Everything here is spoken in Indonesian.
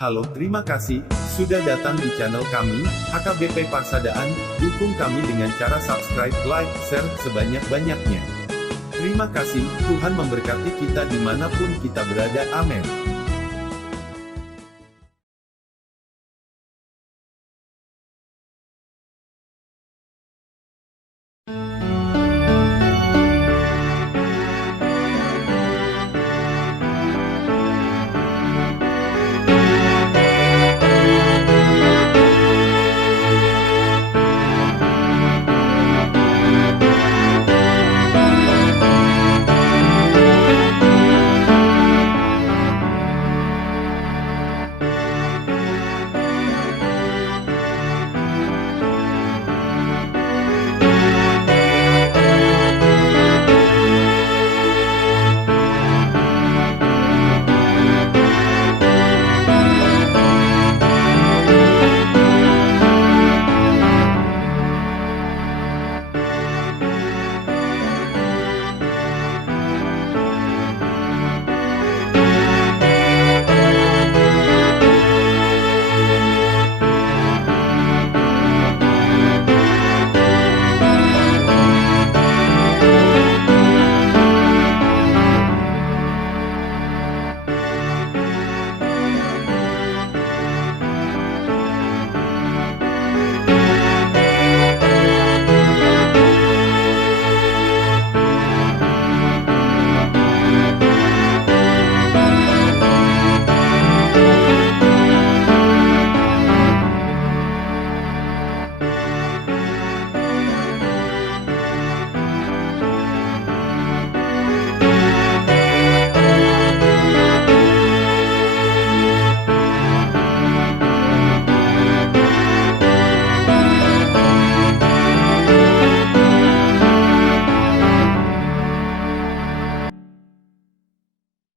Halo, terima kasih sudah datang di channel kami, HKBP Parsadaan. Dukung kami dengan cara subscribe, like, share sebanyak-banyaknya. Terima kasih, Tuhan memberkati kita dimanapun kita berada. Amin.